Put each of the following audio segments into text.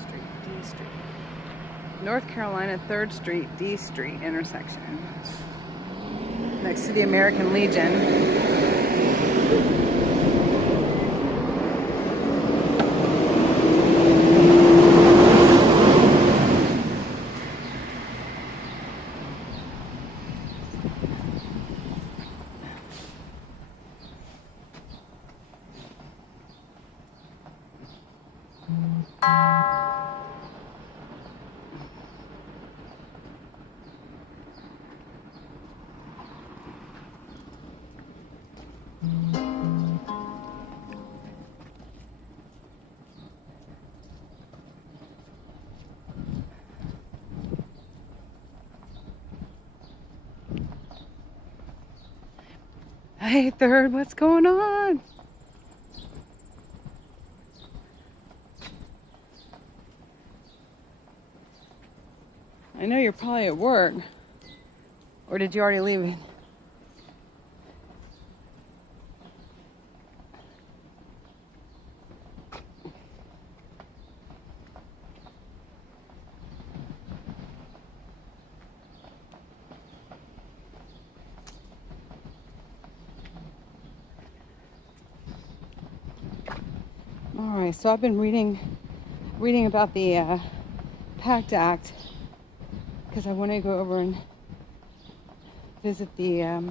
Street, D Street. North Carolina 3rd Street, D Street intersection. Next to the American Legion. Hey, 3rd, what's going on? I know you're probably at work. Or did you already leave? Alright, so I've been reading about the PACT Act because I want to go over and visit the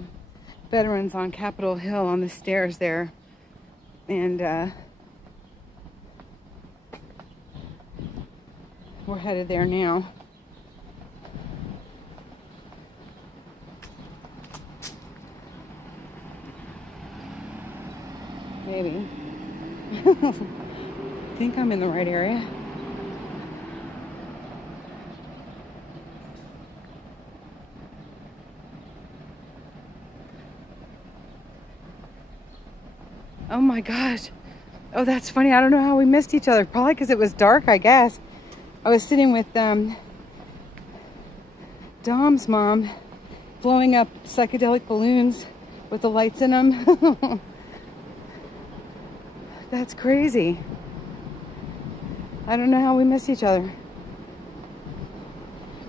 veterans on Capitol Hill on the stairs there. And we're headed there now. Maybe. I think I'm in the right area. Oh my gosh. Oh, that's funny. I don't know how we missed each other. Probably because it was dark, I guess. I was sitting with Dom's mom blowing up psychedelic balloons with the lights in them. That's crazy. I don't know how we missed each other.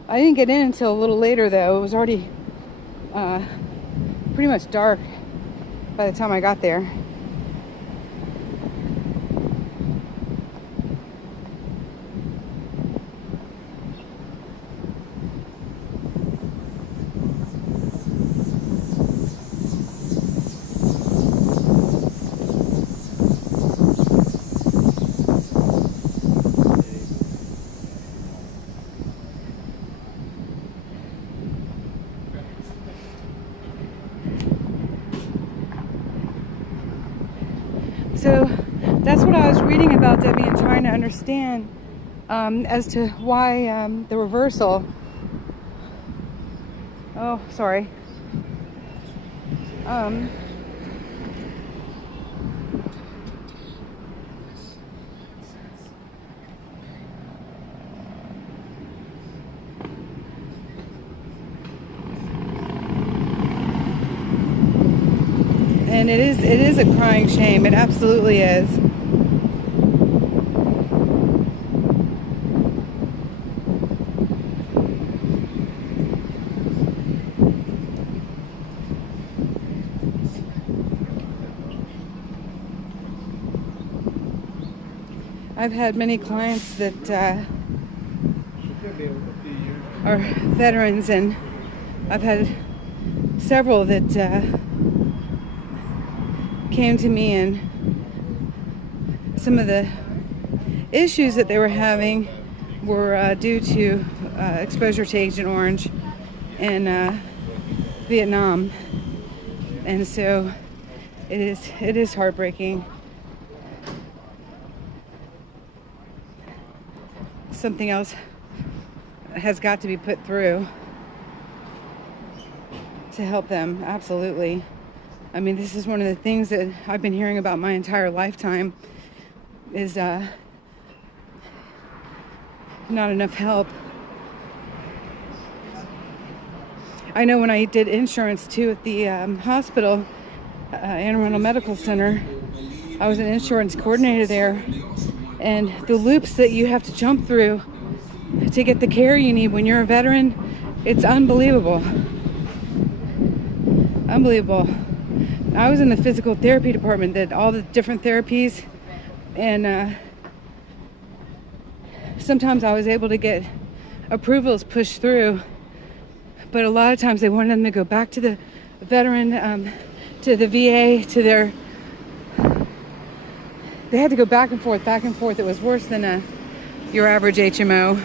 I didn't get in until a little later, though. It was already pretty much dark by the time I got there. So that's what I was reading about, Debbie, and trying to understand as to why the reversal. Oh, sorry. And it is a crying shame. It absolutely is. I've had many clients that are veterans, and I've had several that came to me, and some of the issues that they were having were due to exposure to Agent Orange in Vietnam. And so it is heartbreaking. Something else has got to be put through to help them, absolutely. I mean, this is one of the things that I've been hearing about my entire lifetime is not enough help. I know when I did insurance too at the hospital, Anne Arundel Medical Center, I was an insurance coordinator there, and the loops that you have to jump through to get the care you need when you're a veteran, it's unbelievable. Unbelievable. I was in the physical therapy department, did all the different therapies, and sometimes I was able to get approvals pushed through, but a lot of times they wanted them to go back to the veteran, to the VA, to their, they had to go back and forth. It was worse than your average HMO,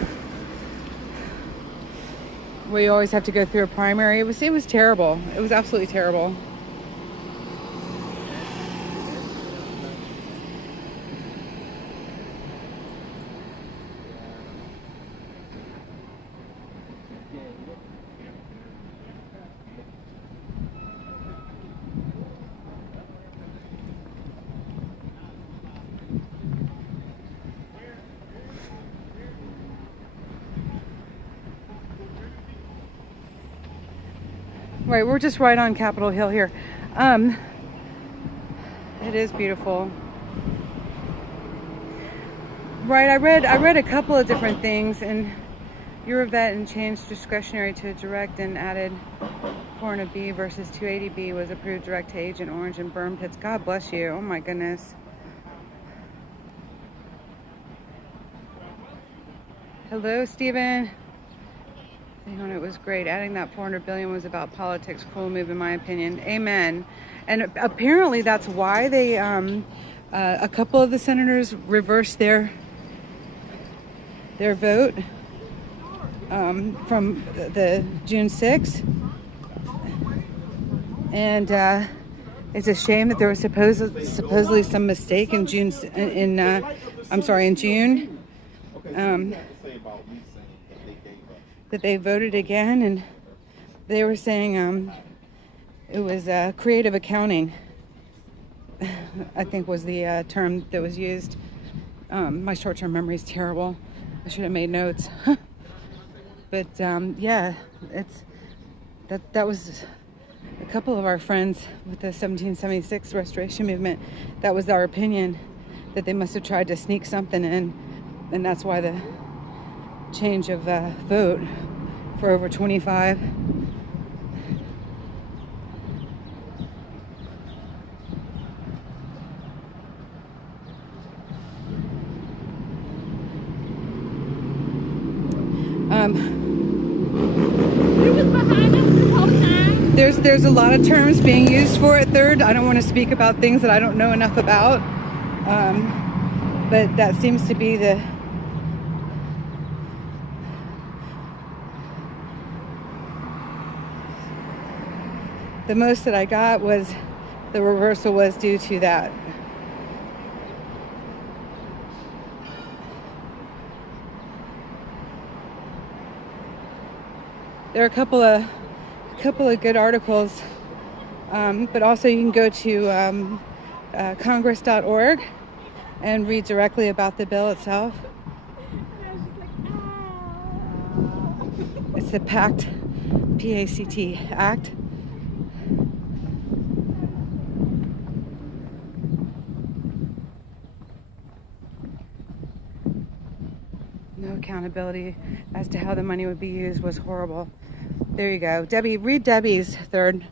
where you always have to go through a primary. It was terrible. It was absolutely terrible. Right, we're just right on Capitol Hill here. It is beautiful. Right, I read a couple of different things, and you're a vet and changed discretionary to direct and added 400B versus 280B was approved direct to Agent Orange and burn pits. God bless you. Oh my goodness. Hello, Stephen. It was great. Adding that 400 billion was about politics. Cool move, in my opinion. Amen. And apparently that's why they, a couple of the senators reversed their vote from the June 6th. And it's a shame that there was supposedly some mistake in June. In June. That they voted again, and they were saying it was creative accounting, I think was the term that was used. My short-term memory is terrible. I should have made notes. But yeah, that was a couple of our friends with the 1776 restoration movement. That was our opinion, that they must have tried to sneak something in, and that's why the change of vote for over 25. There's a lot of terms being used for it. Third, I don't want to speak about things that I don't know enough about, but that seems to be the most that I got. Was the reversal was due to that. There are a couple of good articles, but also you can go to congress.org and read directly about the bill itself. It's the PACT, P-A-C-T, Act. No accountability as to how the money would be used was horrible. There you go. Debbie, read Debbie's third.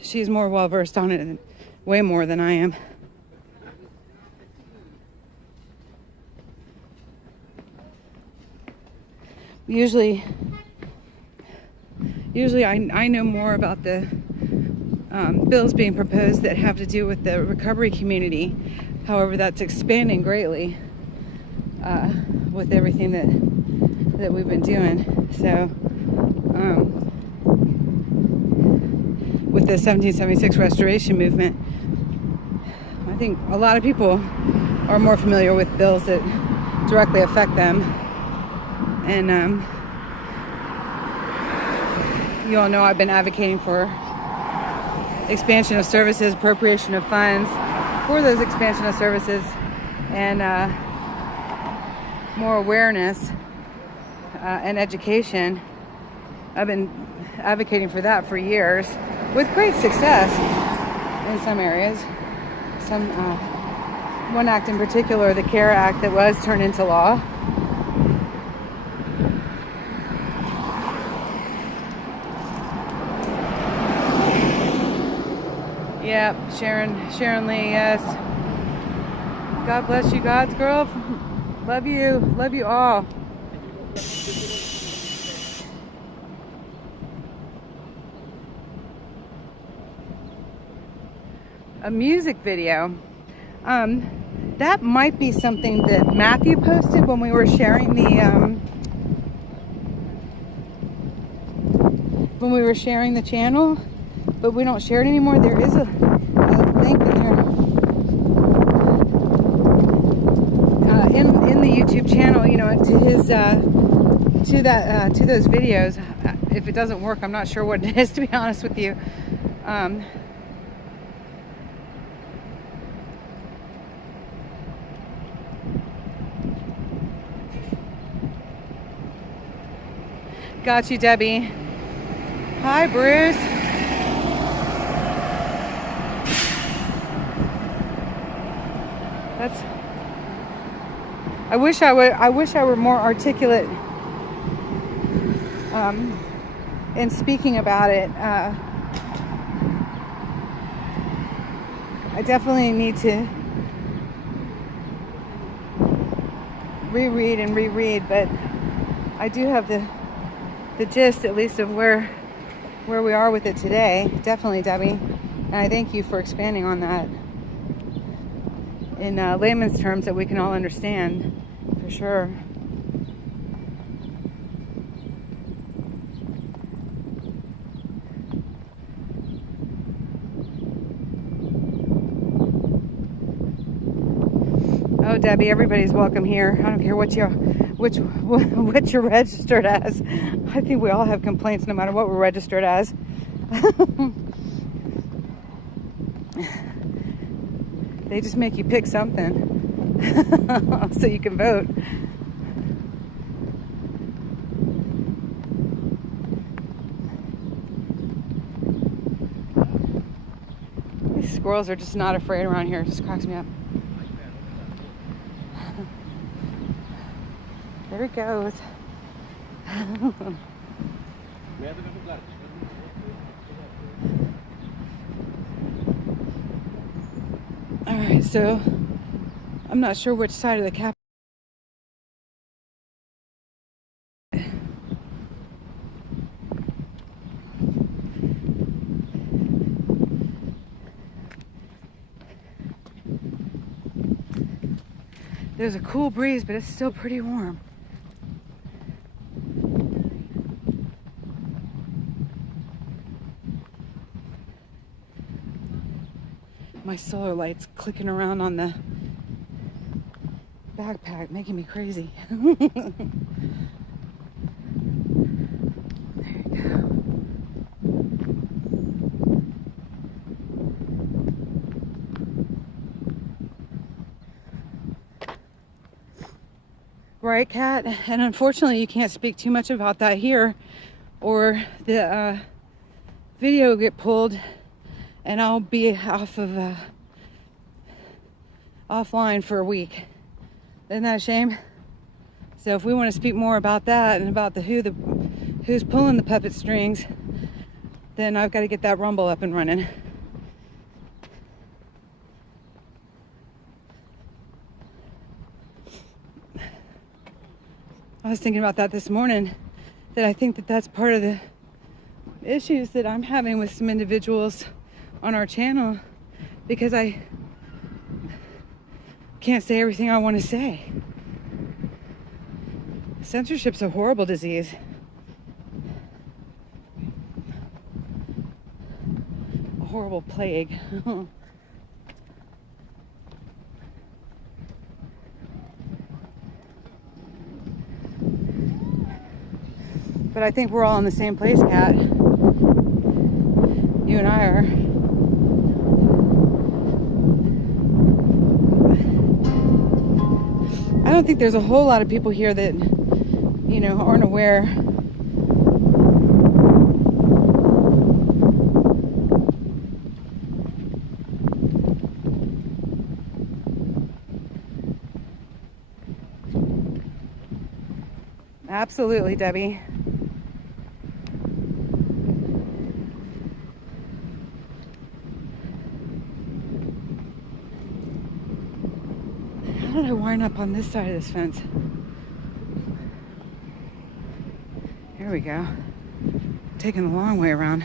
She's more well versed on it, way more than I am. Usually I know more about the bills being proposed that have to do with the recovery community. However, that's expanding greatly with everything that we've been doing. So with the 1776 restoration movement, I think a lot of people are more familiar with bills that directly affect them. And you all know I've been advocating for expansion of services, appropriation of funds for those expansion of services, and more awareness and education. I've been advocating for that for years with great success in some areas. Some one act in particular, the CARE Act, that was turned into law. Yep, Sharon Lee, yes. God bless you, God's girl. Love you all. A music video. That might be something that Matthew posted when we were sharing the channel, but we don't share it anymore. There is a link in there in the YouTube channel, you know, to his to those videos. If it doesn't work, I'm not sure what it is, to be honest with you. Got you, Debbie. Hi, Bruce. I wish I were more articulate in speaking about it. I definitely need to reread, but I do have the gist, at least, of where we are with it today. Definitely, Debbie, and I thank you for expanding on that in layman's terms that we can all understand, for sure. Oh, Debbie, everybody's welcome here. I don't care what you're registered as. I think we all have complaints no matter what we're registered as. They just make you pick something so you can vote. These squirrels are just not afraid around here. It just cracks me up. There it goes. All right, so I'm not sure which side of the cap. There's a cool breeze, but it's still pretty warm. My solar light's clicking around on the backpack, making me crazy. There you go. Right, Kat? And unfortunately, you can't speak too much about that here, or the video will get pulled, and I'll be off of offline for a week. Isn't that a shame? So if we want to speak more about that and about who's pulling the puppet strings, then I've got to get that Rumble up and running. I was thinking about that this morning, that I think that that's part of the issues that I'm having with some individuals on our channel, because I can't say everything I want to say. Censorship's a horrible disease. A horrible plague. But I think we're all in the same place, Kat. You and I are. I don't think there's a whole lot of people here that, you know, aren't aware. Absolutely, Debbie. How did I wind up on this side of this fence? Here we go. Taking the long way around.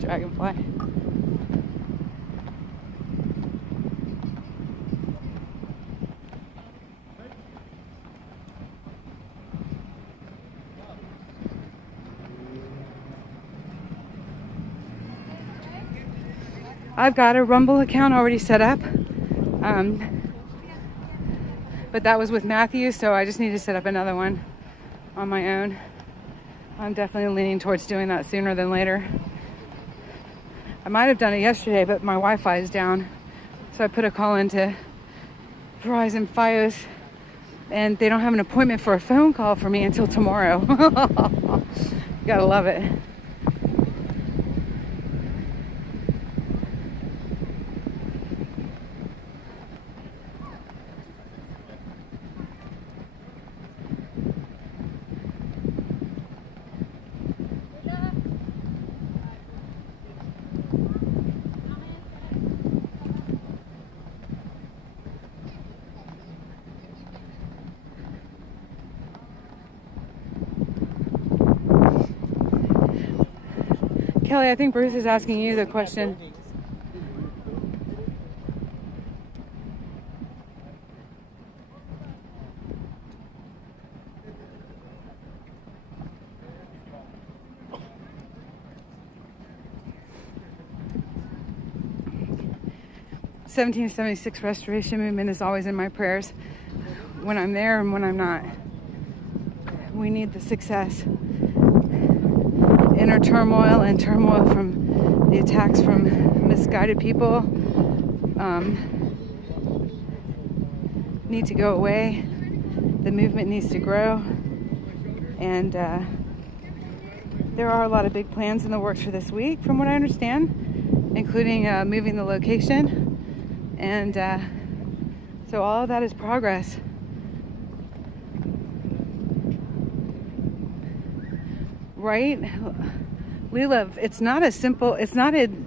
Dragonfly. I've got a Rumble account already set up, but that was with Matthew, so I just need to set up another one on my own. I'm definitely leaning towards doing that sooner than later. I might have done it yesterday, but my Wi-Fi is down, so I put a call into Verizon Fios, and they don't have an appointment for a phone call for me until tomorrow. You gotta love it. Kelly, I think Bruce is asking you the question. (1776) Restoration Movement is always in my prayers when I'm there and when I'm not. We need the success. Inner turmoil and turmoil from the attacks from misguided people need to go away. The movement needs to grow, and there are a lot of big plans in the works for this week, from what I understand, including moving the location, and so all of that is progress. Right? Leela, it's not a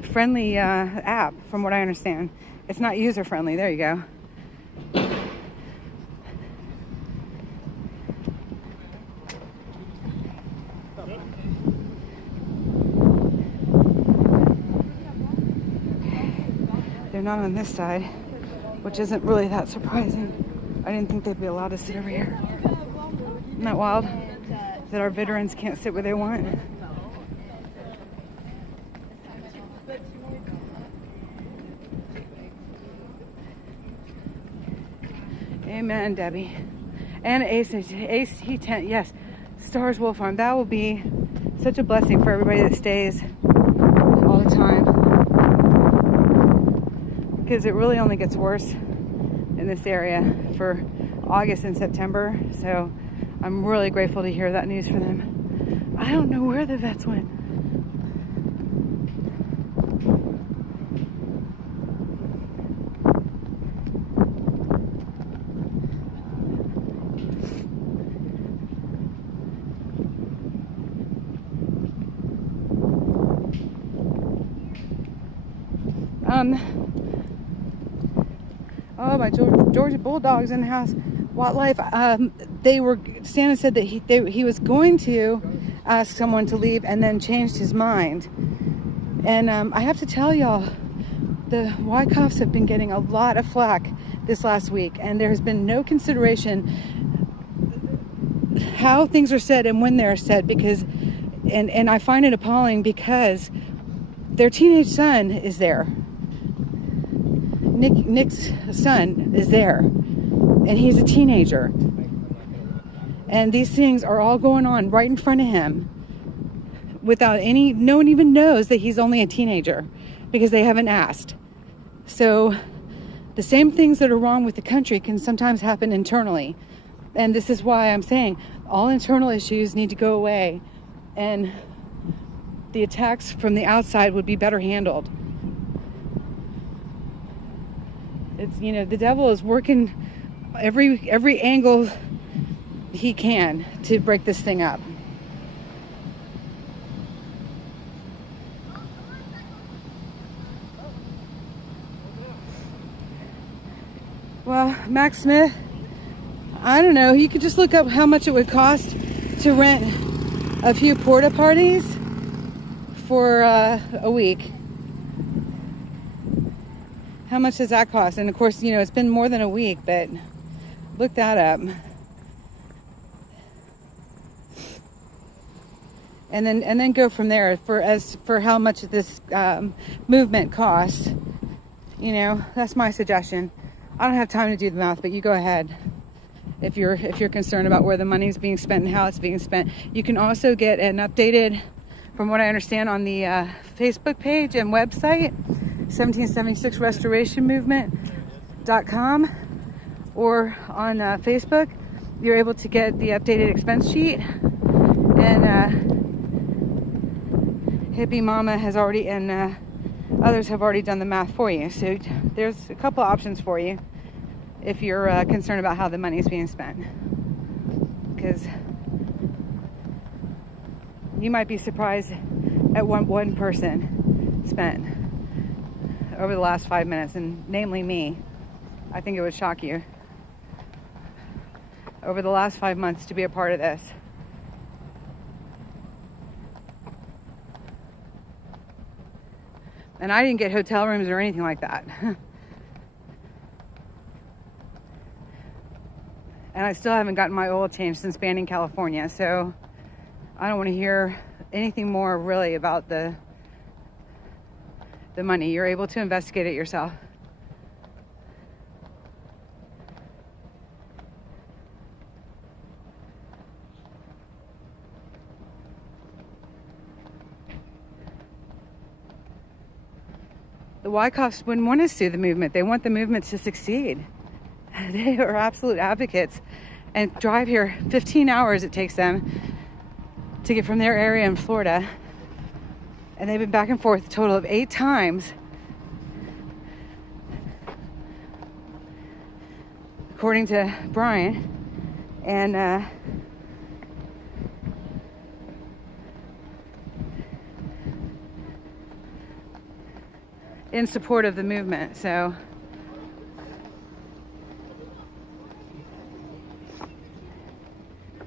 friendly app, from what I understand. It's not user friendly. There you go. They're not on this side, which isn't really that surprising. I didn't think they'd be allowed to sit over here. Isn't that wild? That our veterans can't sit where they want. Amen, Debbie. And Ace He10, yes. Stars Wolf Farm. That will be such a blessing for everybody that stays all the time, because it really only gets worse in this area for August and September. So I'm really grateful to hear that news for them. I don't know where the vets went. Oh, my Georgia Bulldogs in the house. Wildlife. Santa said that he was going to ask someone to leave and then changed his mind. And I have to tell y'all, the Wyckoffs have been getting a lot of flack this last week, and there has been no consideration how things are said and when they're said, because and I find it appalling, because their teenage son is there. Nick's son is there, and he's a teenager, and these things are all going on right in front of him without no one even knows that he's only a teenager, because they haven't asked. So the same things that are wrong with the country can sometimes happen internally, and this is why I'm saying all internal issues need to go away, and the attacks from the outside would be better handled. It's, you know, the devil is working every angle he can to break this thing up. Well, Max Smith, I don't know. You could just look up how much it would cost to rent a few porta potties for a week. How much does that cost? And of course, you know, it's been more than a week, but look that up. And then go from there for how much this movement costs. You know, that's my suggestion. I don't have time to do the math, but you go ahead if you're concerned about where the money's being spent and how it's being spent. You can also get an updated, from what I understand, on the Facebook page and website, 1776restorationmovement.com, or on Facebook. You're able to get the updated expense sheet, and Hippie Mama has already, and others have already done the math for you. So there's a couple options for you if you're concerned about how the money is being spent, because you might be surprised at what one person spent over the last 5 minutes, and namely me. I think it would shock you over the last 5 months to be a part of this. And I didn't get hotel rooms or anything like that. And I still haven't gotten my oil changed since Banning, California. So I don't want to hear anything more really about the money. You're able to investigate it yourself. The Wyckoffs wouldn't want to sue the movement. They want the movement to succeed. They are absolute advocates and drive here 15 hours it takes them to get from their area in Florida. And they've been back and forth a total of 8 times. According to Brian. And in support of the movement. So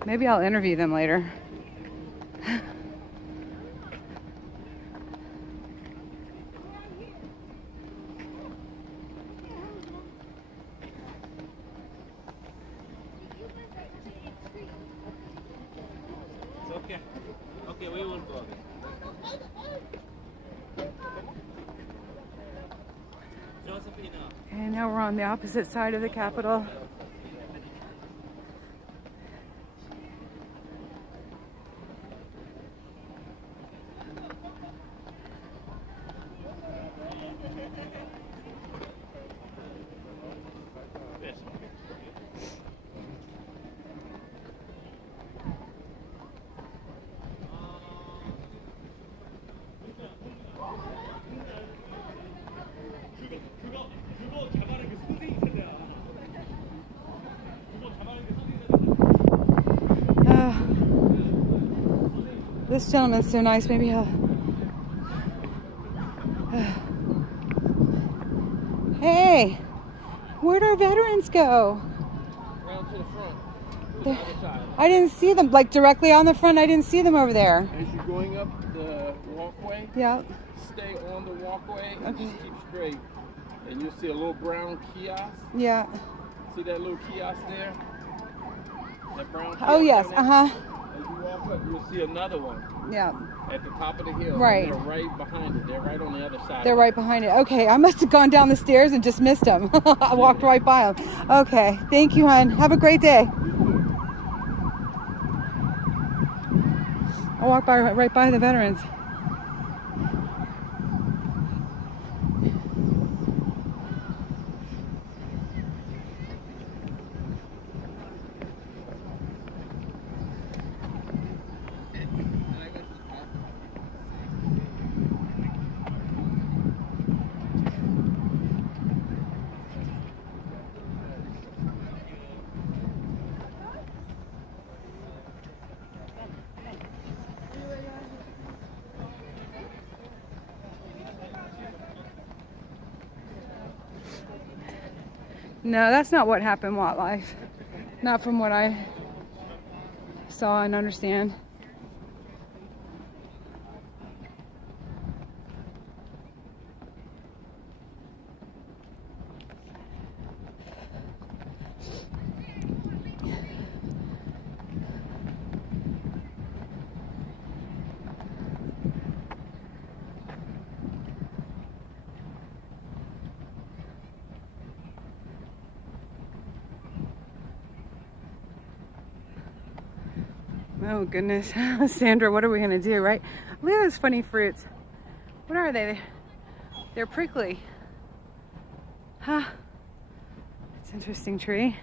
maybe I'll interview them later. Okay. Okay, we will go. And now we're on the opposite side of the Capitol. This gentleman's so nice. Maybe I'll... Hey, where'd our veterans go? Round to the front. The other side. I didn't see them, like directly on the front. I didn't see them over there. As you're going up the walkway, Yeah. stay on the walkway and Okay. just keep straight. And you'll see a little brown kiosk. Yeah. See that little kiosk there? That brown kiosk. Oh yes. down there? Uh huh. As you walk up, you'll see another one Yeah. at the top of the hill. Right. They're right behind it. They're right on the other side. They're right behind it. Okay, I must have gone down the stairs and just missed them. I walked right by them. Okay, thank you, hon. Have a great day. I walked right by the veterans. No, that's not what happened, wildlife. Not from what I saw and understand. Oh goodness, Sandra, what are we gonna do, right? Look at those funny fruits. What are they? They're prickly. Huh. It's an interesting tree.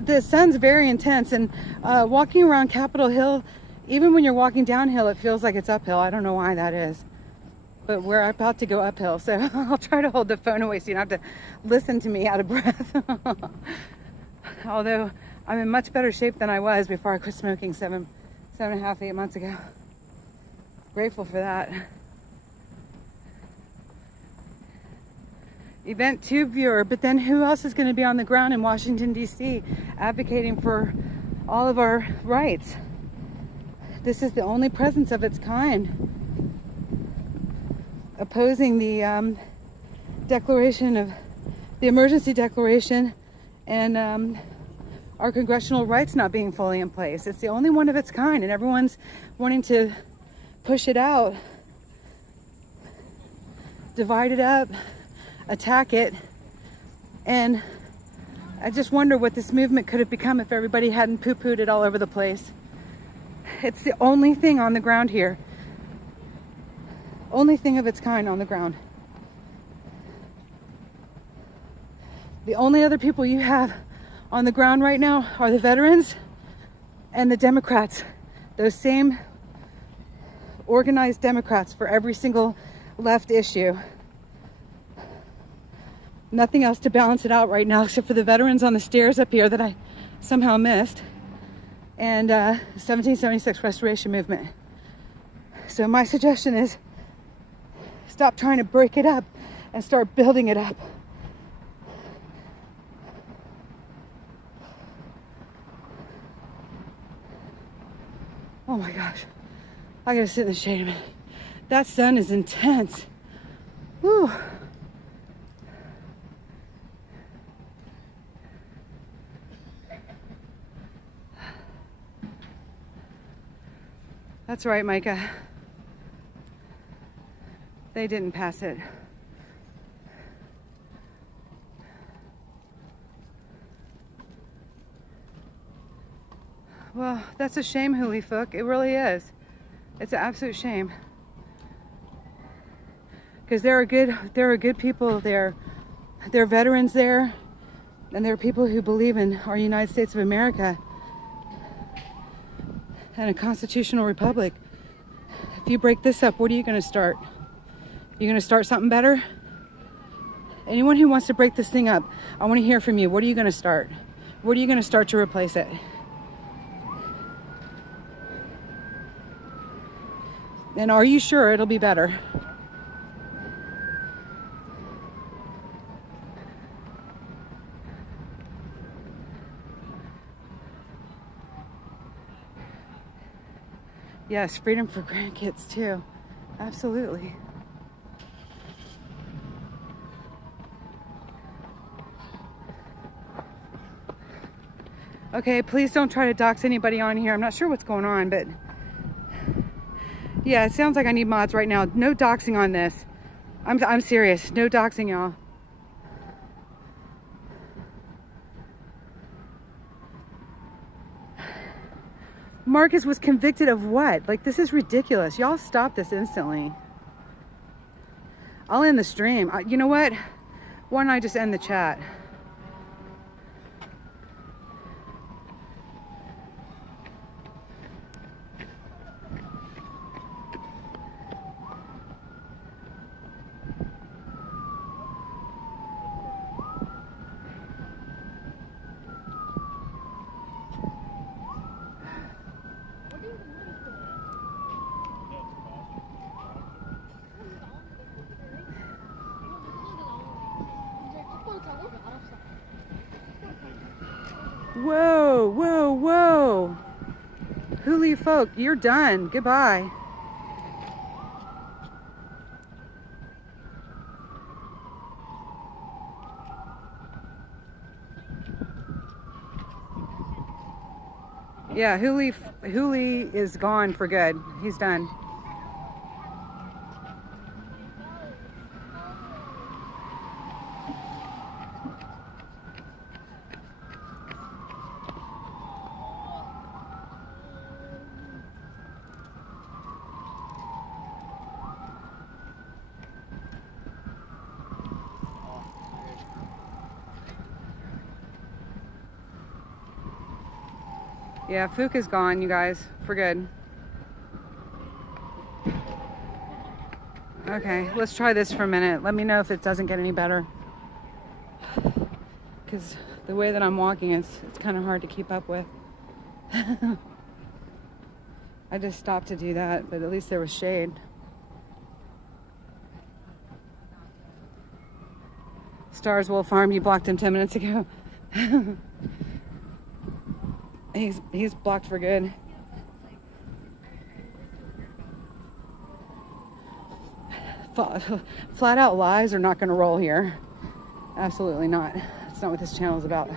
The sun's very intense, and walking around Capitol Hill, even when you're walking downhill, it feels like it's uphill. I don't know why that is, but we're about to go uphill, so I'll try to hold the phone away so you don't have to listen to me out of breath. Although I'm in much better shape than I was before I quit smoking 7.5, 8 months ago. Grateful for that. Event tube viewer, but then who else is going to be on the ground in Washington, D.C. advocating for all of our rights? This is the only presence of its kind opposing the declaration of the emergency declaration and our congressional rights not being fully in place. It's the only one of its kind, and everyone's wanting to push it out, divide it up, attack it. And I just wonder what this movement could have become if everybody hadn't poo-pooed it all over the place. It's the only thing on the ground here. Only thing of its kind on the ground. The only other people you have on the ground right now are the veterans and the Democrats. Those same organized Democrats for every single left issue. Nothing else to balance it out right now except for the veterans on the stairs up here that I somehow missed, and 1776 Restoration Movement. So my suggestion is stop trying to break it up and start building it up. Oh my gosh, I gotta sit in the shade a minute. That sun is intense. Whew. That's right, Micah. They didn't pass it. Well, that's a shame, Huli Fook. It really is. It's an absolute shame. Because there are good people there. There are veterans there, and there are people who believe in our United States of America and a constitutional republic. If you break this up, what are you going to start? You're going to start something better? Anyone who wants to break this thing up, I want to hear from you. What are you going to start? What are you going to start to replace it? And are you sure it'll be better? Yes, freedom for grandkids too. Absolutely. Okay, please don't try to dox anybody on here. I'm not sure what's going on, but yeah, it sounds like I need mods right now. No doxing on this. I'm serious. No doxing, y'all. Marcus was convicted of what? Like, this is ridiculous. Y'all stop this instantly. I'll end the stream. You know what? Why don't I just end the chat? Whoa, whoa, whoa. Huli folk, you're done. Goodbye. Yeah, Huli is gone for good. He's done. Yeah, Fook is gone, you guys, for good. Okay, let's try this for a minute. Let me know if it doesn't get any better. Because the way that I'm walking, it's kind of hard to keep up with. I just stopped to do that, but at least there was shade. Stars Wolf Farm, you blocked him 10 minutes ago. He's blocked for good. Flat out lies are not going to roll here. Absolutely not. That's not what this channel is about.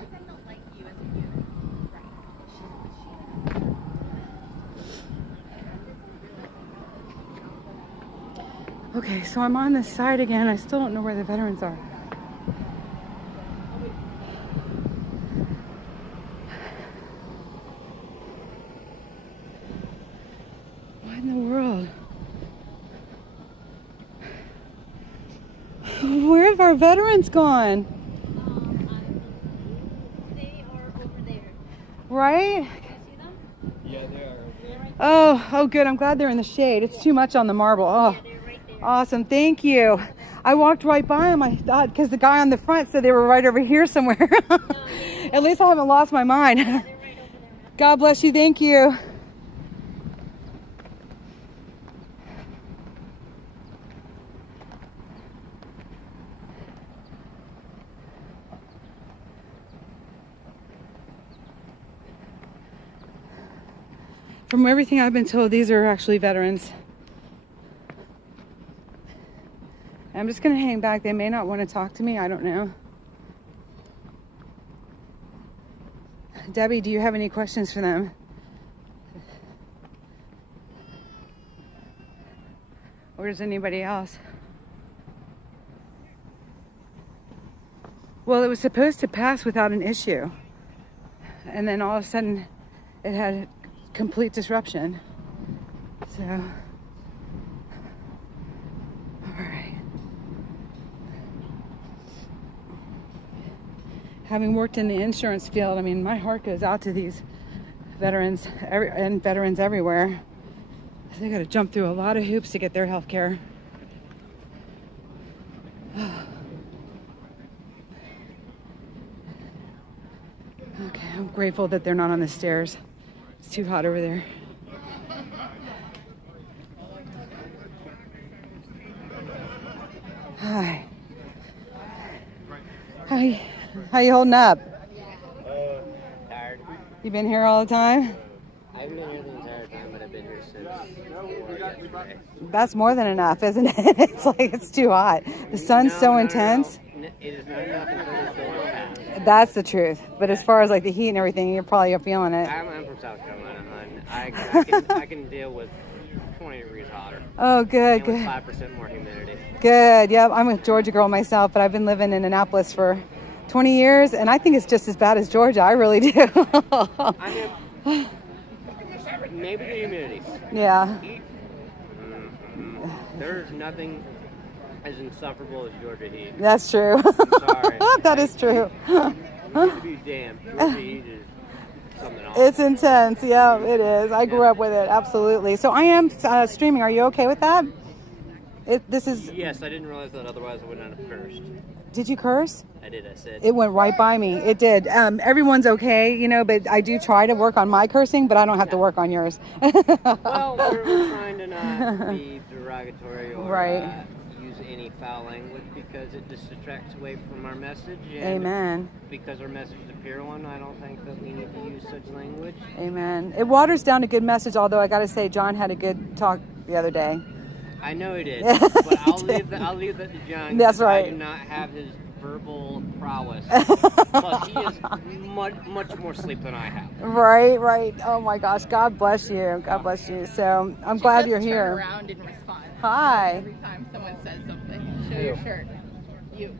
Okay, so I'm on this side again. I still don't know where the veterans are. What in the world? Where have our veterans gone? They are over there. Right? Can you see them? Yeah, they are. Oh, good. I'm glad they're in the shade. It's too much on the marble. Oh, They're right there. awesome. Thank you. I walked right by them. I thought, because the guy on the front said they were right over here somewhere. At least I haven't lost my mind. They're right over there. God bless you. Thank you. From everything I've been told, these are actually veterans. I'm just going to hang back. They may not want to talk to me. I don't know. Debbie, do you have any questions for them? Or does anybody else? Well, it was supposed to pass without an issue. And then all of a sudden, it had complete disruption. So, all right. Having worked in the insurance field, I mean, my heart goes out to these veterans and veterans everywhere. They got to jump through a lot of hoops to get their health care. Okay, I'm grateful that they're not on the stairs. It's too hot over there. Hi. Hi. How you holding up? Tired. You been here all the time? I haven't been here the entire time, but I've been here since 4 yesterday. That's more than enough, isn't it? It's like it's too hot. The sun's so intense. No, it is not enough until it's still hot. That's the truth. But as far as like the heat and everything, you're probably feeling it. I'm from South Carolina, hon. I can deal with 20 degrees hotter. Oh, good, And with good. 5% more humidity. Good. Yep. I'm a Georgia girl myself, but I've been living in Annapolis for 20 years, and I think it's just as bad as Georgia. I really do. I mean, maybe the humidity. Yeah. There's nothing as insufferable as Georgia heat. That's true. Sorry. That is true. You need to be damned. Georgia heat is something else. It's intense. Yeah, it is. I grew up with it. Absolutely. So I am streaming. Are you okay with that? This is. Yes, I didn't realize that. Otherwise, I would not have cursed. Did you curse? I did. I said. It went right by me. It did. Everyone's okay, you know, but I do try to work on my cursing, but I don't have to work on yours. Well, we're trying to not be derogatory or Right. use any foul language because it just detracts away from our message. And Amen. because our message is a pure one, I don't think that we need to use such language. Amen. It waters down a good message, although I got to say, John had a good talk the other day. I know he did, but I'll leave that to John. That's right. I do not have his verbal prowess. Plus, he has much more sleep than I have. Right. Oh my gosh, God bless you. God bless you. So I'm glad you're here. Turn around and respond. Hi. Every time someone says something, show your shirt. You.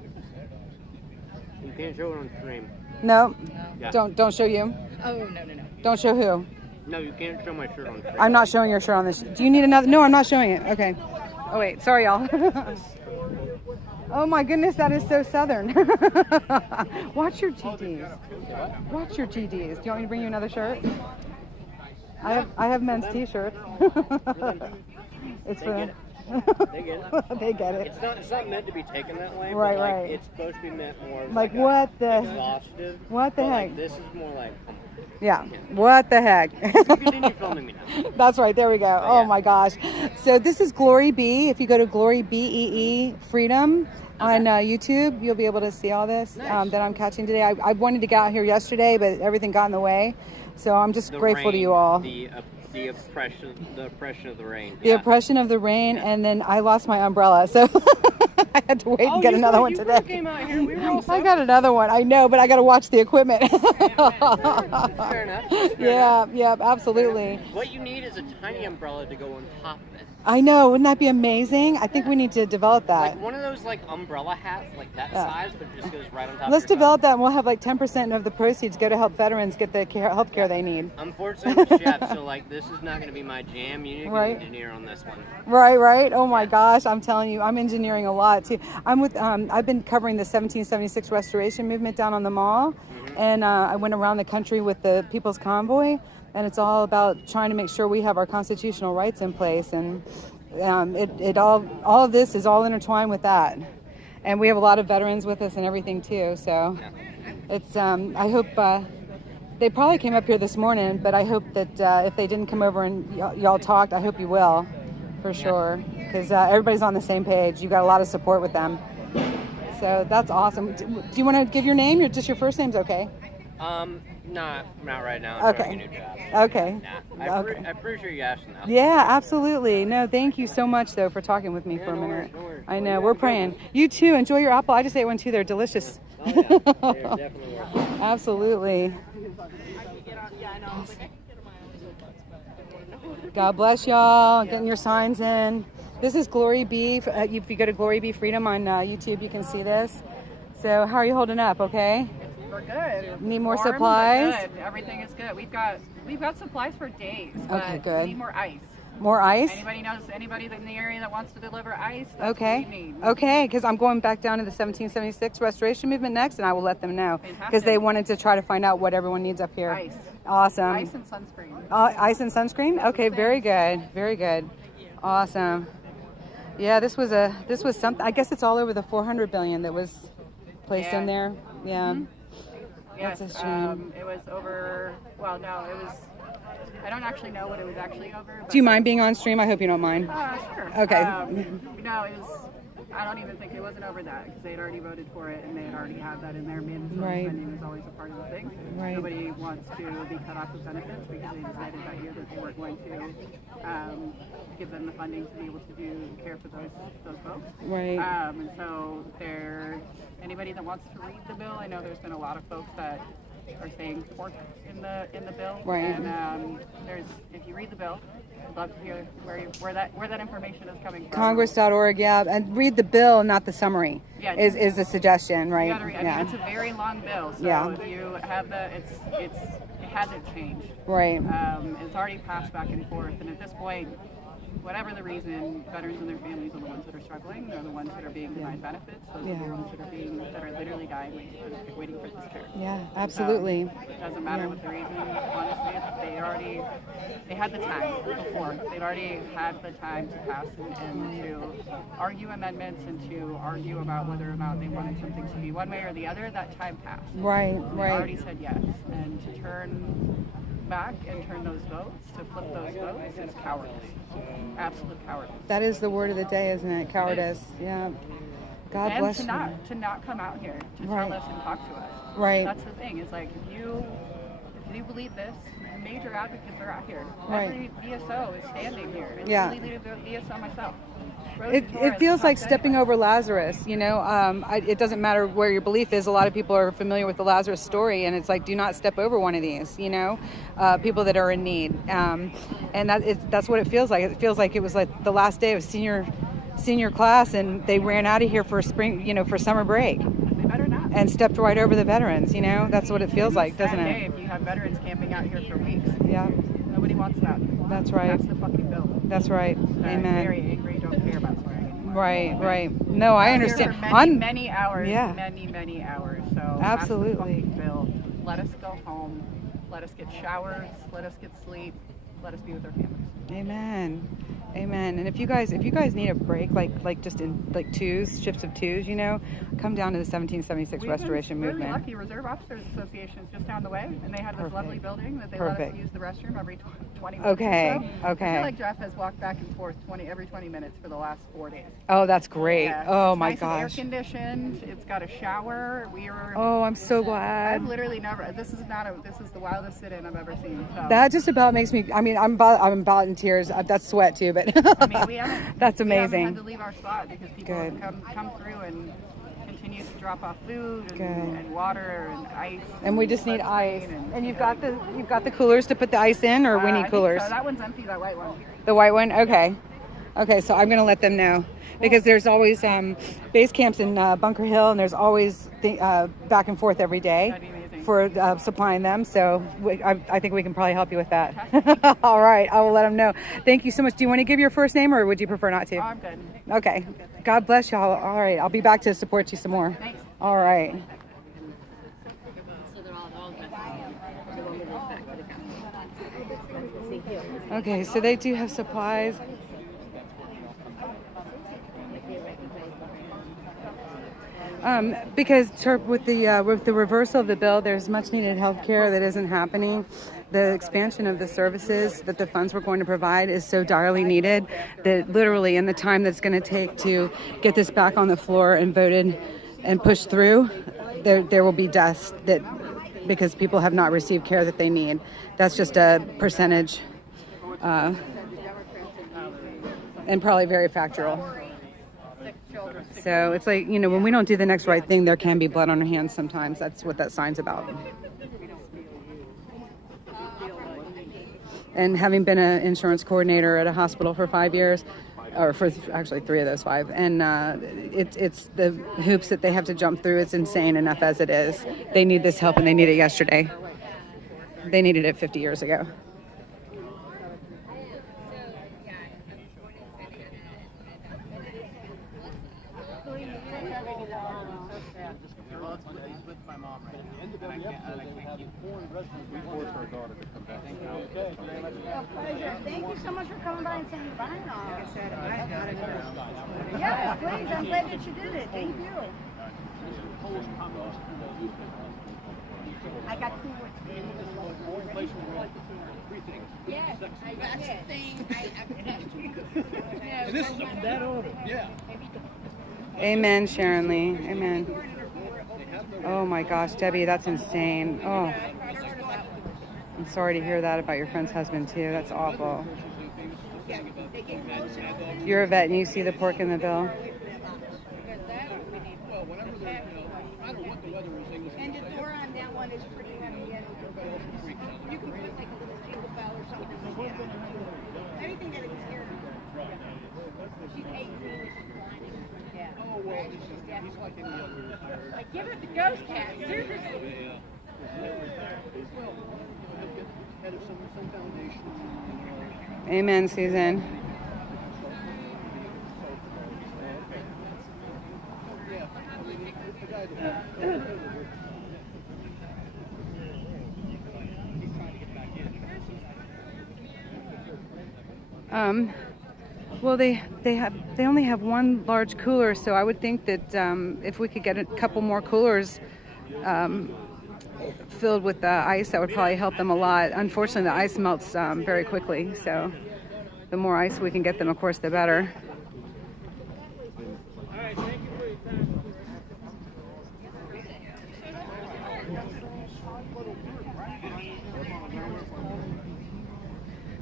You can't show it on stream. No, Yeah. don't show you. Oh no. Don't show who. No, you can't show my shirt on stream. I'm not showing your shirt on this. Do you need another? No, I'm not showing it. Okay. Oh wait, sorry y'all. Oh my goodness, that is so southern. Watch your GDs. Watch your GDs. Do you want me to bring you another shirt? I have men's t-shirts. It's for them. They get it. They get it. It's not meant to be taken that way. Right, but like, right. It's supposed to be meant more Like a what the? exhaustive. What the but, heck? Like, this is more like. Yeah. What the heck? Continue filming me now. That's right. There we go. Oh yeah. my gosh. So this is Glory Bee. If you go to Glory BEE Freedom on YouTube, you'll be able to see all this Nice. that I'm catching today. I wanted to get out here yesterday, but everything got in the way. So I'm just The grateful to rain, you all. The oppression of the rain. The oppression of the rain, and then I lost my umbrella, so I had to wait and get another one today. Came out here. We were all I got another one. I know, but I got to watch the equipment. Fair enough. Yeah, absolutely. What you need is a tiny umbrella to go on top of it. I know. Wouldn't that be amazing? I think we need to develop that. Like one of those like umbrella hats, like that Yeah. size, but it just goes right on top. Let's of your develop that, and we'll have like 10% of the proceeds go to help veterans get the health care they need. Unfortunately, I'm a chef, so like this is not going to be my jam. You need to get Right. an engineer on this one. Right. Oh my gosh, I'm telling you, I'm engineering a lot too. I'm with. I've been covering the 1776 restoration movement down on the mall, and I went around the country with the People's Convoy, and it's all about trying to make sure we have our constitutional rights in place, and all of this is all intertwined with that. And we have a lot of veterans with us and everything too. So it's. I hope. They probably came up here this morning, but I hope that if they didn't come over and y'all talked, I hope you will, for sure, because everybody's on the same page. You got a lot of support with them, so that's awesome. Do you want to give your name? Just your first name's okay. Not right now. I'm starting a new job. Okay. Nah, I appreciate you asking that. Yeah, absolutely. No, thank you so much though for talking with me for a no minute. worries. I know we're praying. You too. Enjoy your apple. I just ate one too. They're delicious. Oh yeah, they're definitely worth it. Absolutely. God bless y'all. Getting your signs in. This is Glory Bee. If you go to Glory Bee Freedom on YouTube, you can see this. So how are you holding up? Okay. We're good. Need more Warm, but supplies? good. Everything is good. We've got supplies for days. But Okay, good. We need more ice. More ice? Anybody in the area that wants to deliver ice? That's Okay. What we need. Okay, because I'm going back down to the 1776 restoration movement next, and I will let them know because Fantastic. they wanted to try to find out what everyone needs up here. Ice. Awesome. Ice and sunscreen. Ice and sunscreen. Okay, very good, very good. Awesome. Yeah, this was something. I guess it's all over the 400 billion that was placed in there. Yeah. Yes, That's a shame. it was over. Well, no, it was. I don't actually know what it was actually over. But Do you mind being on stream? I hope you don't mind. Sure. Okay. No, it was. I don't even think it wasn't over that because they had already voted for it and they had already had that in their mandatory Right. spending was always a part of the thing. Right. Nobody wants to be cut off with benefits because they decided that year that they weren't going to give them the funding to be able to do care for those folks. Right. And so anybody that wants to read the bill, I know there's been a lot of folks that are saying pork in the bill. Right. And if you read the bill, I'd love to hear where that information is coming from. Congress.org, yeah, and read the bill, not the summary. Yeah. Is a suggestion, right? You gotta read, I mean, it's a very long bill, so Yeah. if you have it hasn't changed. Right. It's already passed back and forth, and at this point, whatever the reason, veterans and their families are the ones that are struggling. They're the ones that are being denied benefits. Those are the ones that are literally dying, waiting for this care. Yeah, absolutely. It doesn't matter what the reason. Honestly, they had the time before. They'd already had the time to pass and to argue amendments and to argue about whether or not they wanted something to be one way or the other. That time passed. Right. They already said yes, and to turn back and turn those votes, to flip those votes, is cowardice. Absolute cowardice. That is the word of the day, isn't it? Cowardice. Yeah. God And bless to you. not come out here to Right. tell us and talk to us. Right. That's the thing. Is like if you believe this, major advocates are out here. Right. Every VSO is standing here. And Yeah. really leader of the VSO myself. It feels like stepping over Lazarus, you know. It doesn't matter where your belief is. A lot of people are familiar with the Lazarus story, and it's like, do not step over one of these, you know, people that are in need. And that's what it feels like. It feels like it was like the last day of senior class, and they ran out of here for spring, you know, for summer break, They better not. and stepped right over the veterans. You know, that's what it feels like, doesn't Sad day it? if you have veterans camping out here for weeks. Yeah, Nobody wants that. that's right. That's the fucking bill. That's right. I'm Amen. very angry. Don't care about swearing anymore. Right. No, I I'm here understand. for many hours. Yeah. Many hours. So Absolutely. pass the fucking bill. Let us go home. Let us get showers. Let us get sleep. Let us be with our families. Amen. And if you guys need a break, like just in like shifts of twos, you know, come down to the 1776 Restoration We've been Movement. really lucky. Reserve Officers Association is just down the way, and they have this lovely building that they Perfect. let us use the restroom every 20 minutes. Okay, or so. okay. I feel like Jeff has walked back and forth every 20 minutes for the last 4 days. Oh, that's great. Yeah, Oh it's my nice and gosh. air conditioned. It's got a shower. Oh, I'm so I've glad. literally never. This is the wildest sit-in I've ever seen. So. That just about makes me. I mean, I'm about in tears. That's sweat too, but I mean, we haven't. that's We haven't amazing. had to leave our spot because people Good. have come through and continue to drop off food Good. and water and ice. And we just need ice. sunscreen And you've got the coolers to put the ice in, or we I need think coolers. So. That one's empty. That white one. The white one? Okay. So I'm going to let them know, because there's always base camps in Bunker Hill, and there's always back and forth every day That'd be amazing. for supplying them. So I think we can probably help you with that. All right. I will let them know. Thank you so much. Do you want to give your first name, or would you prefer not to? Oh, I'm good. Okay. God bless y'all. All right. I'll be back to support you some more. Thanks. All right. Okay, so they do have supplies. Because with the reversal of the bill, there's much needed health care that isn't happening. The expansion of the services that the funds were going to provide is so direly needed that literally in the time that's going to take to get this back on the floor and voted and pushed through, there will be deaths because people have not received care that they need. That's just a percentage, and probably very factual. So it's like, you know, when we don't do the next right thing, there can be blood on our hands sometimes. That's what that sign's about. And having been an insurance coordinator at a hospital for 5 years, or for actually 3 of those 5, and it's the hoops that they have to jump through. It's insane enough as it is. They need this help, and they need it yesterday. They needed it 50 years ago. Thank you so much for coming by and saying bye now. Like I said, yeah, please. I'm glad that you did it. Thank you. I got 2 words. Yes, that's the thing. And this is that order. Yeah. Amen, Sharon Lee. Amen. Oh my gosh, Debbie, that's insane. Oh, I'm sorry to hear that about your friend's husband too. That's awful. You're a vet and you see the pork in the bill. And the door on that one is pretty heavy. You can put like a little jingle bell or something like that. Anything that is scared of. She's 18. She's blinding. Yeah. Oh, well, he's like any other. Like, give it the ghost cat. Seriously. Amen, Susan. Well, they only have one large cooler, so I would think that if we could get a couple more coolers filled with ice, that would probably help them a lot. Unfortunately, the ice melts very quickly, so the more ice we can get them, of course, the better.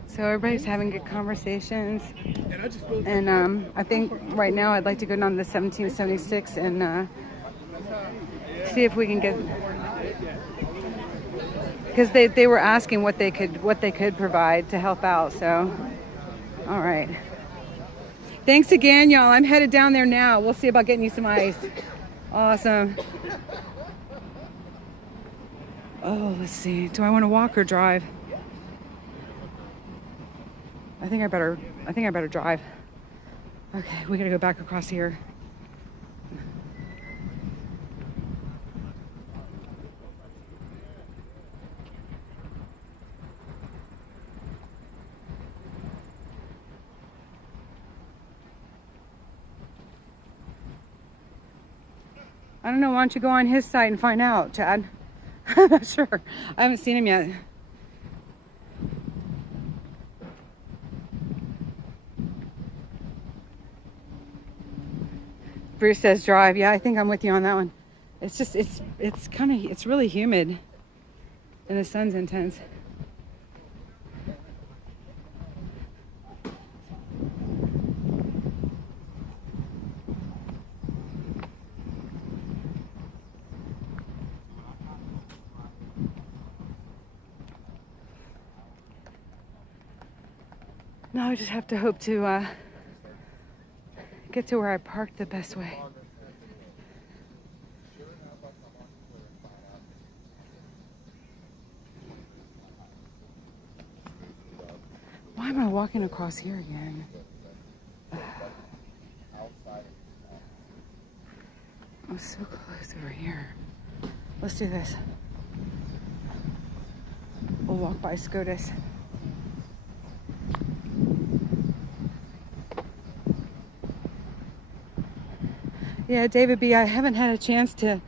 So everybody's having good conversations, and I think right now I'd like to go down to the 1776 and see if we can get, because they were asking what they could provide to help out. So, all right. Thanks again, y'all. I'm headed down there now. We'll see about getting you some ice. Awesome. Oh, let's see. Do I want to walk or drive? I think I better drive. Okay, we gotta go back across here. I don't know, why don't you go on his side and find out, Chad? I'm not sure. I haven't seen him yet. Bruce says drive. Yeah, I think I'm with you on that one. It's just, it's really humid and the sun's intense. Now I just have to hope to get to where I parked the best way. Why am I walking across here again? I'm so close over here. Let's do this. We'll walk by SCOTUS. Yeah, David B., I haven't had a chance to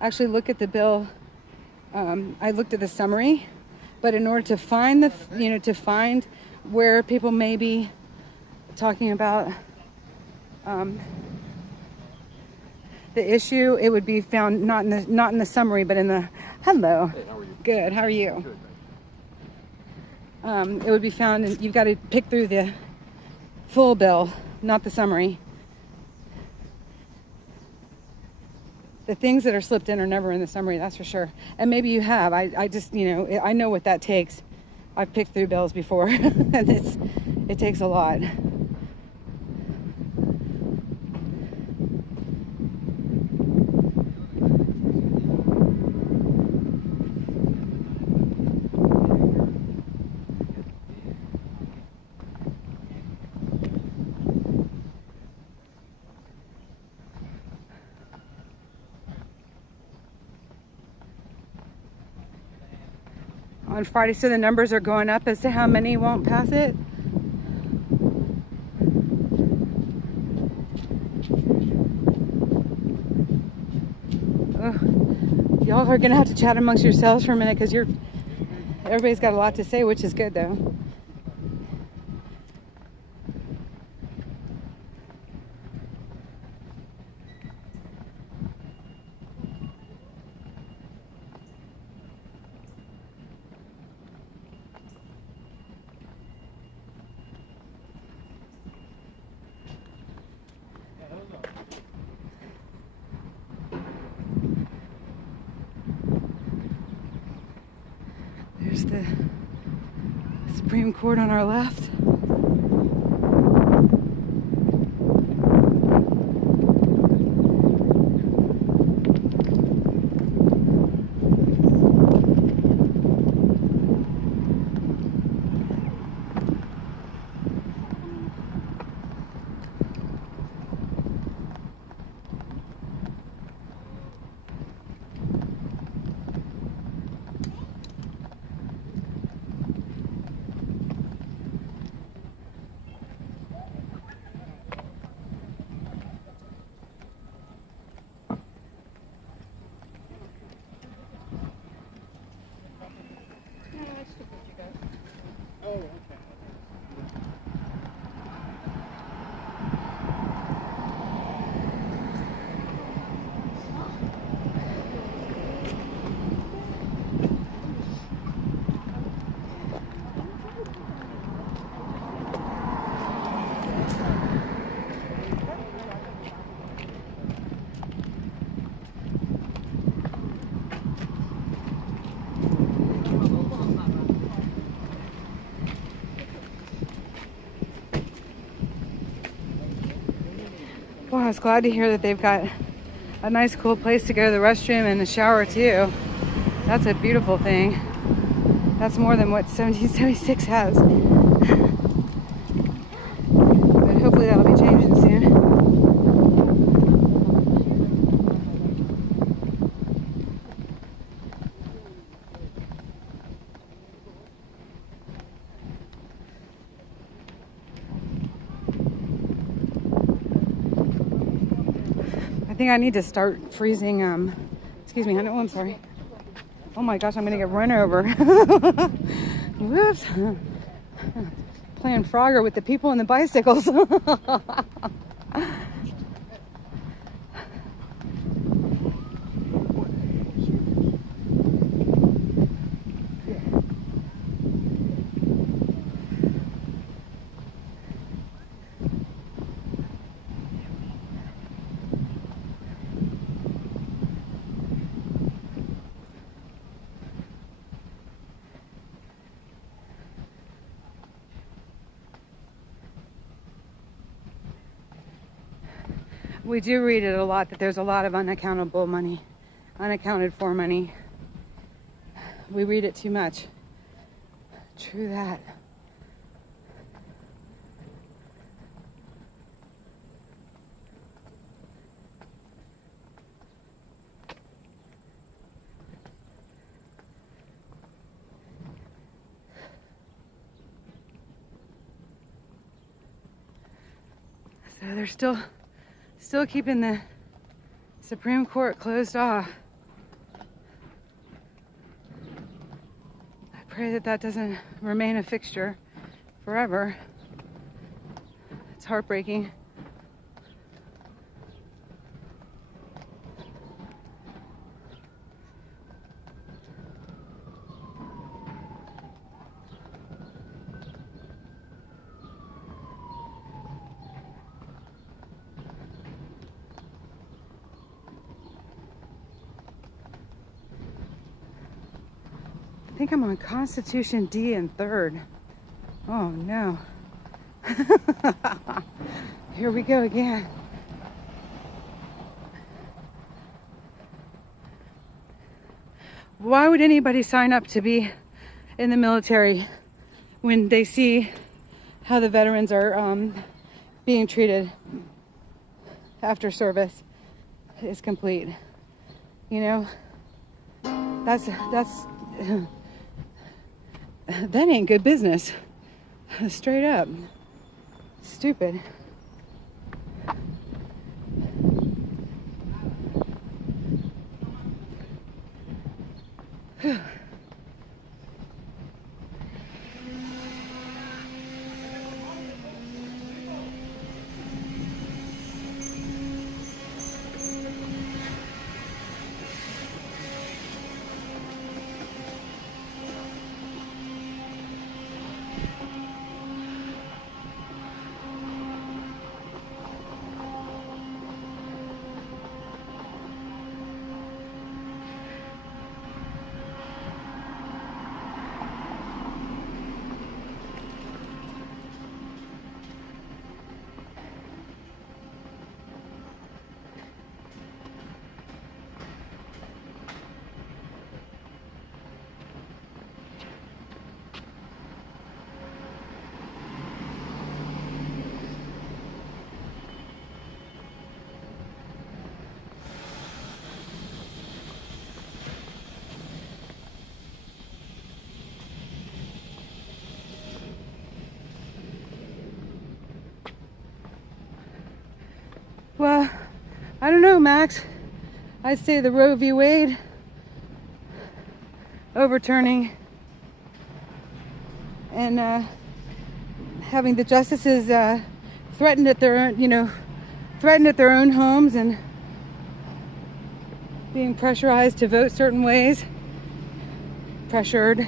actually look at the bill. I looked at the summary, but in order to find to find where people may be talking about the issue, it would be found not in the summary, but in the hello. Hey, how are you? Good. How are you? Good. It would be found, and you've got to pick through the full bill, not the summary. The things that are slipped in are never in the summary, that's for sure. And maybe you have. I just, I know what that takes. I've picked through bills before, and it takes a lot. On Friday, so the numbers are going up as to how many won't pass it. Y'all are gonna have to chat amongst yourselves for a minute because everybody's got a lot to say, which is good though. There's the Supreme Court on our left. I was glad to hear that they've got a nice cool place to go to the restroom and the shower too. That's a beautiful thing. That's more than what 1776 has. But hopefully that'll be changing soon. I think I need to start freezing, excuse me, honey. Oh, I'm sorry. Oh my gosh, I'm gonna get run over. Whoops. Playing Frogger with the people and the bicycles. We do read it a lot that there's a lot of unaccountable money, unaccounted for money. We read it too much. True that. So they're still keeping the Supreme Court closed off. I pray that that doesn't remain a fixture forever. It's heartbreaking. I think I'm on Constitution D and 3rd. Oh no. Here we go again. Why would anybody sign up to be in the military when they see how the veterans are being treated after service is complete? You know, that's that ain't good business. Straight up. Stupid. Whew. Well, I don't know, Max. I'd say the Roe v. Wade overturning and having the justices threatened at their own homes and being pressurized to vote certain ways. Pressured.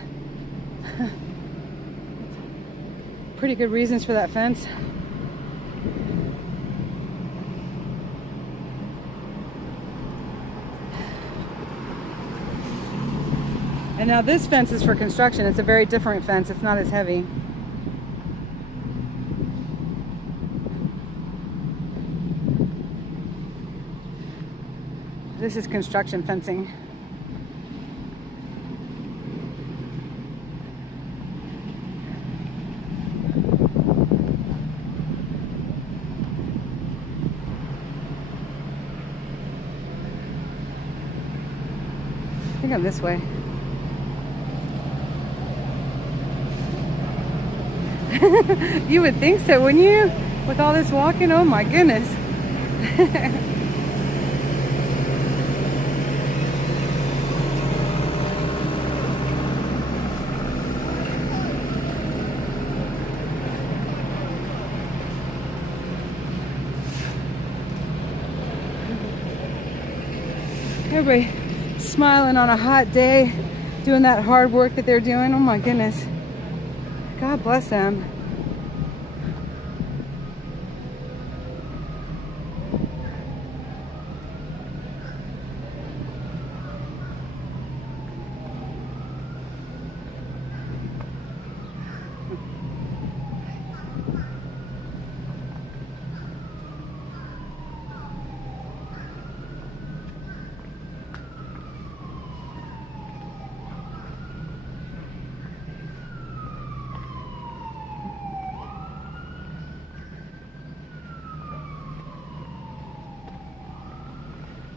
Pretty good reasons for that fence. And now this fence is for construction. It's a very different fence. It's not as heavy. this is construction fencing. I think I'm this way. You would think so, wouldn't you? With all this walking, oh my goodness. Everybody smiling on a hot day, doing that hard work that they're doing. Oh my goodness. God bless them.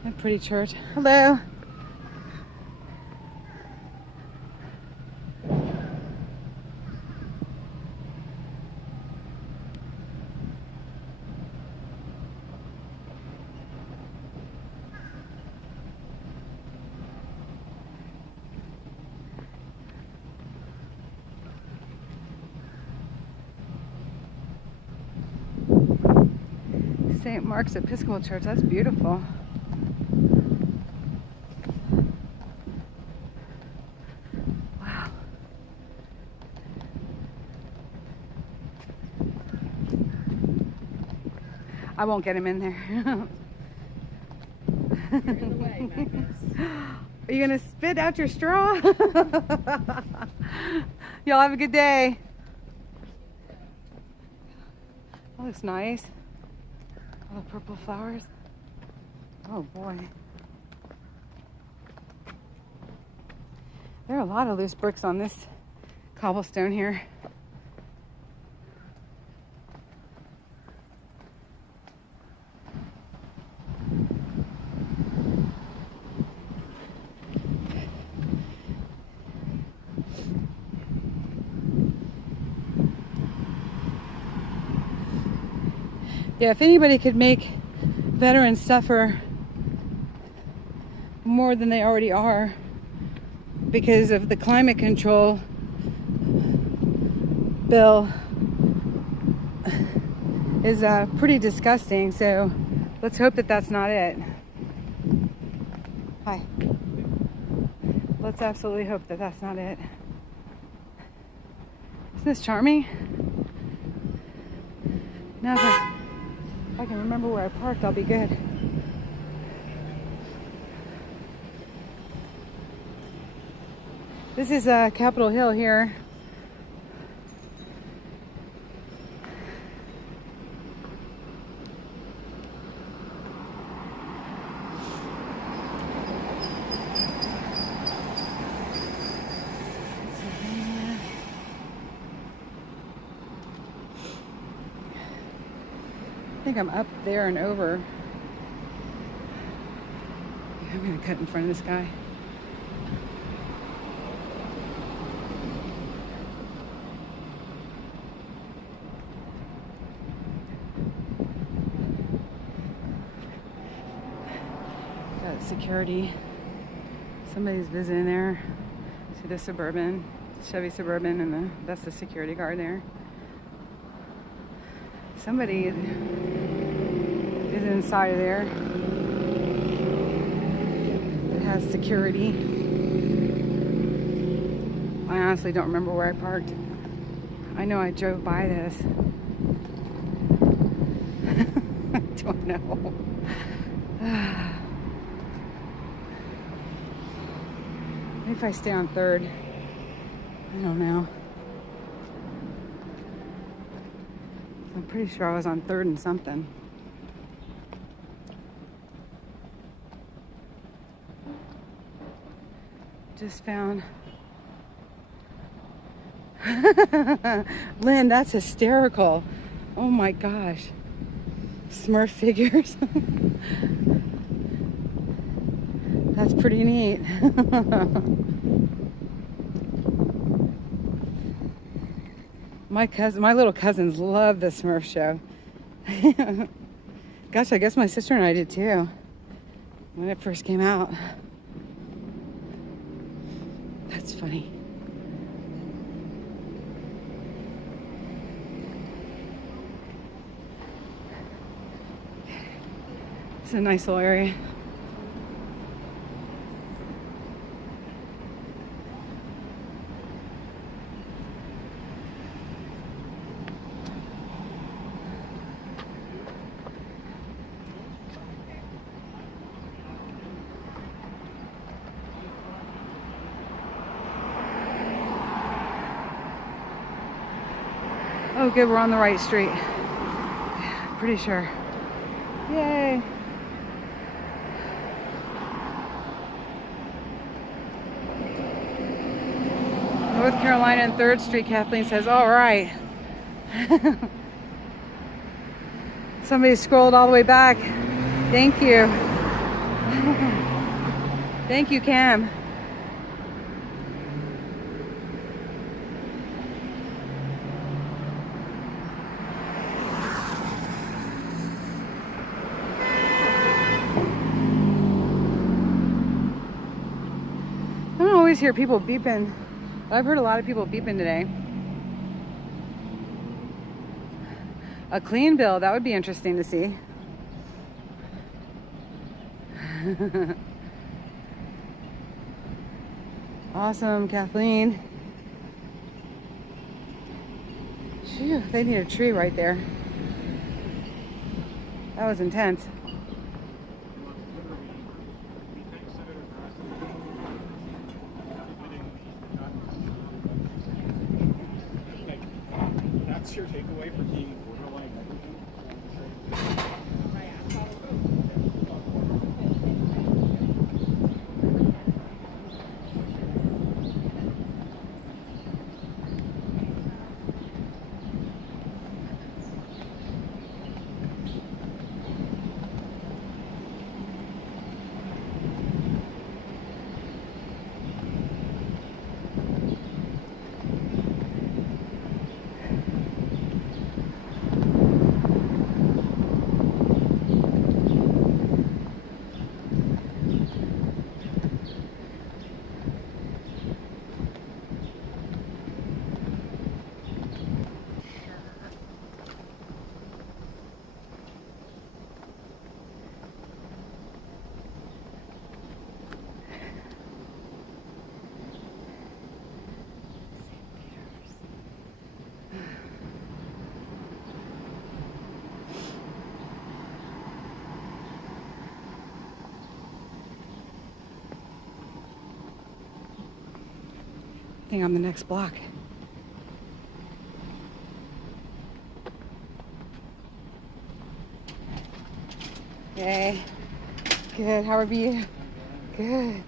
A pretty church. Hello. St. Mark's Episcopal Church. That's beautiful. I won't get him in there. You're in the way, Magnus. Are you gonna spit out your straw? Y'all have a good day. That looks nice. All the purple flowers. Oh boy. There are a lot of loose bricks on this cobblestone here. Yeah, if anybody could make veterans suffer more than they already are because of the climate control bill is pretty disgusting. So let's hope that that's not it. Hi. Let's absolutely hope that that's not it. Isn't this charming? Now if I can remember where I parked, I'll be good. This is Capitol Hill here. I think I'm up there and over. I'm gonna cut in front of this guy. Got security. Somebody's visiting there. See the Suburban, Chevy Suburban, and that's the security guard there. Somebody is inside of there. It has security. I honestly don't remember where I parked. I know I drove by this. I don't know. Maybe if I stay on 3rd. I don't know. I'm pretty sure I was on 3rd and something. just found. Lynn, that's hysterical. Oh my gosh. Smurf figures. That's pretty neat. My little cousins love the Smurf show. Gosh, I guess my sister and I did too when it first came out. That's funny. It's a nice little area. Oh, good, we're on the right street. Pretty sure. Yay. North Carolina and 3rd Street, Kathleen says, all right. Somebody scrolled all the way back. Thank you. Thank you, Cam. I don't always hear people beeping. I've heard a lot of people beeping today. A clean bill, that would be interesting to see. Awesome, Kathleen. Phew, they need a tree right there. That was intense. That's your takeaway from being borderline. I think I'm the next block. Yay. Good. How are you? Good.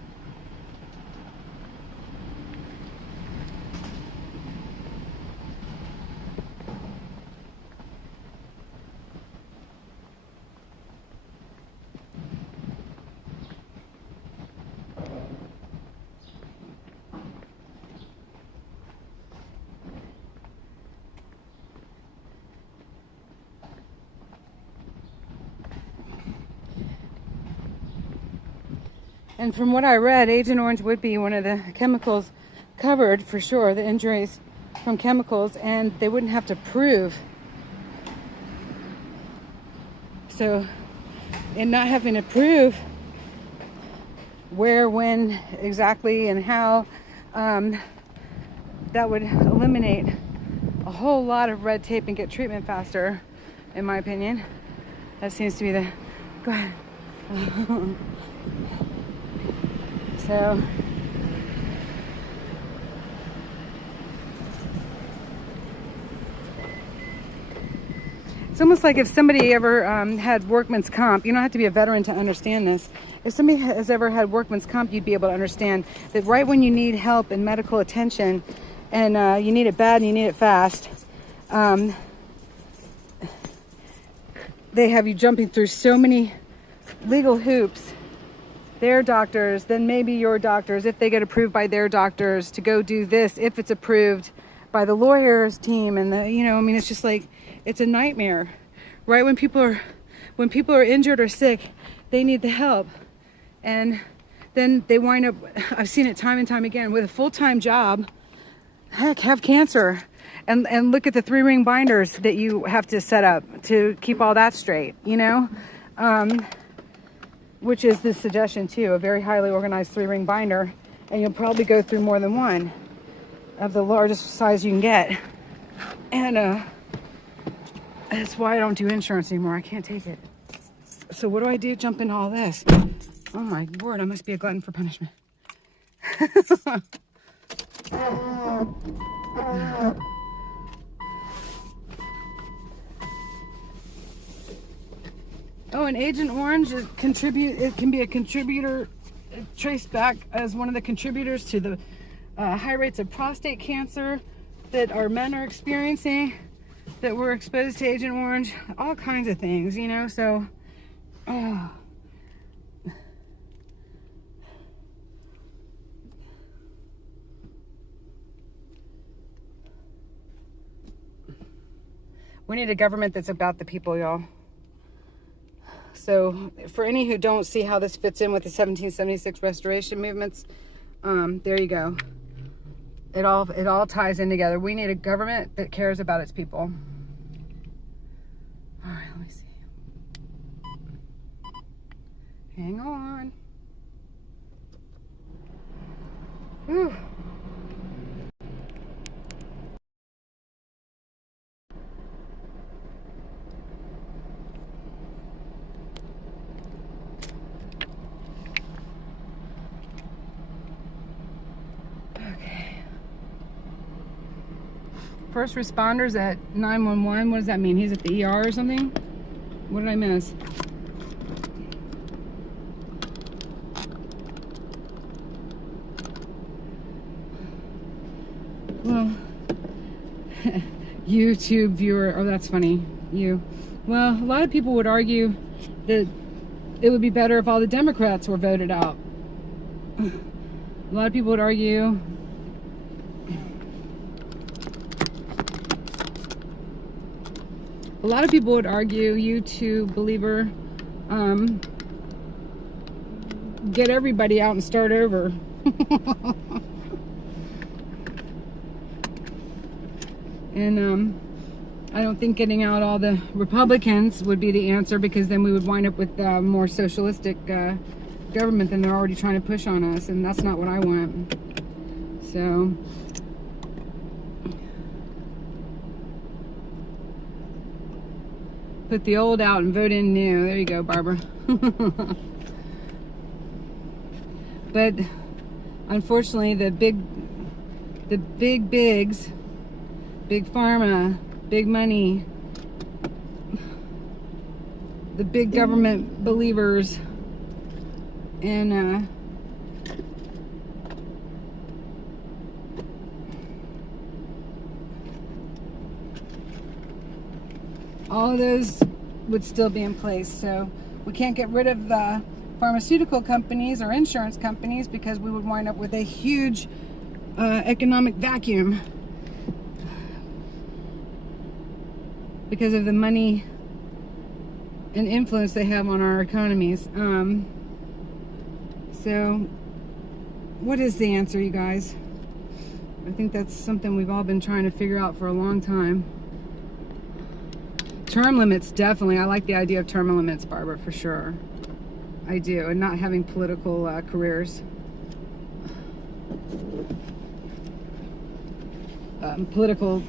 And from what I read, Agent Orange would be one of the chemicals covered for sure, the injuries from chemicals, and they wouldn't have to prove. So, in not having to prove where, when, exactly, and how, that would eliminate a whole lot of red tape and get treatment faster, in my opinion. That seems to be the... Go ahead. So, It's almost like if somebody ever had workman's comp. You don't have to be a veteran to understand this. If somebody has ever had workman's comp, you'd be able to understand that right when you need help and medical attention, and you need it bad and you need it fast, they have you jumping through so many legal hoops. Their doctors, then maybe your doctors, if they get approved by their doctors to go do this, if it's approved by the lawyer's team, and the, you know, I mean, it's just like, it's a nightmare. Right when people are injured or sick, they need the help, and then they wind up, I've seen it time and time again, with a full-time job, heck, have cancer, and look at the 3-ring binders that you have to set up to keep all that straight, you know, which is the suggestion too, a very highly organized 3-ring binder, and you'll probably go through more than one of the largest size you can get, and that's why I don't do insurance anymore. I can't take it. So what do I do? Jump into all this. Oh my word, I must be a glutton for punishment. Oh, and Agent Orange it can be a contributor, traced back as one of the contributors to the high rates of prostate cancer that our men are experiencing, that were exposed to Agent Orange, all kinds of things, you know, so, we need a government that's about the people, y'all. So for any who don't see how this fits in with the 1776 restoration movements, there you go. It all ties in together. We need a government that cares about its people. All right, let me see. Hang on. Whew. First responders at 911. What does that mean? He's at the ER or something? What did I miss? Well, YouTube viewer. Oh, that's funny. You. Well, a lot of people would argue that it would be better if all the Democrats were voted out. A lot of people would argue YouTube believer, get everybody out and start over. And I don't think getting out all the Republicans would be the answer, because then we would wind up with more socialistic government than they're already trying to push on us, and that's not what I want. So put the old out and vote in new. There you go, Barbara. But unfortunately, the big bigs, big pharma, big money, the big government believers, and all of those would still be in place. So we can't get rid of the pharmaceutical companies or insurance companies, because we would wind up with a huge economic vacuum because of the money and influence they have on our economies. So what is the answer, you guys? I think that's something we've all been trying to figure out for a long time. Term limits, definitely. I like the idea of term limits, Barbara, for sure. I do. And not having political careers. Political